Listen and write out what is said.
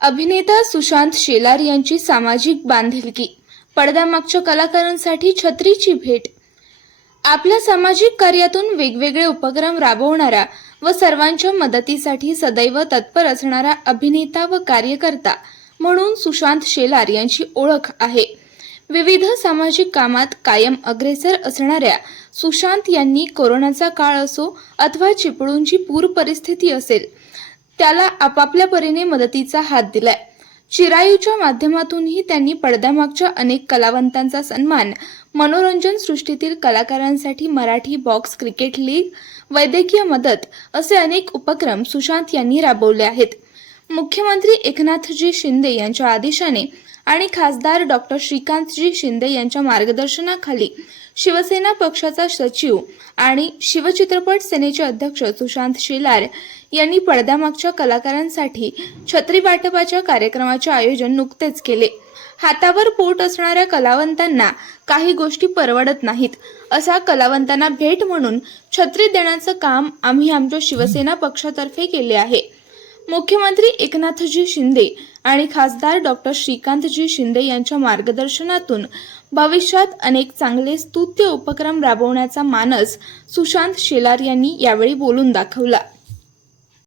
अभिनेता सुशांत शेलार यांची सामाजिक बांधिलकी. पडद्यामागच्या कलाकारांसाठी छत्रीची भेट. आपल्या सामाजिक कार्यातून वेगवेगळे उपक्रम राबवणारा व सर्वांच्या मदतीसाठी सदैव तत्पर असणारा अभिनेता व कार्यकर्ता म्हणून सुशांत शेलार यांची ओळख आहे. विविध सामाजिक कामात कायम अग्रेसर असणाऱ्या सुशांत यांनी कोरोनाचा काळ असो अथवा चिपळूणची पूर परिस्थिती असेल त्याला आपापल्या परीने मदतीचा हात दिलाय. चिरायूच्या माध्यमातूनही त्यांनी पडद्यामागच्या अनेक कलावंतांचा सन्मान मनोरंजन सृष्टीतील कलाकारांसाठी मराठी बॉक्स क्रिकेट लीग वैद्यकीय मदत असे अनेक उपक्रम सुशांत यांनी राबवले आहेत. मुख्यमंत्री एकनाथजी शिंदे यांच्या आदेशाने आणि खासदार डॉक्टर श्रीकांतजी शिंदे यांच्या मार्गदर्शनाखाली शिवसेना पक्षाचा सचिव आणि शिवचित्रपट सेनेचे अध्यक्ष सुशांत शेलार यांनी पडद्यामागच्या कलाकारांसाठी छत्री वाटपाच्या कार्यक्रमाचे आयोजन नुकतेच केले. हातावर पोट असणाऱ्या कलावंतांना काही गोष्टी परवडत नाहीत असा कलावंतांना भेट म्हणून छत्री देण्याचं काम आम्ही आमच्या शिवसेना पक्षातर्फे केले आहे. मुख्यमंत्री एकनाथजी शिंदे आणि खासदार डॉक्टर श्रीकांतजी शिंदे यांच्या मार्गदर्शनातून भविष्यात अनेक चांगले स्तुत्य उपक्रम राबवण्याचा मानस सुशांत शेलार यांनी यावेळी बोलून दाखवला.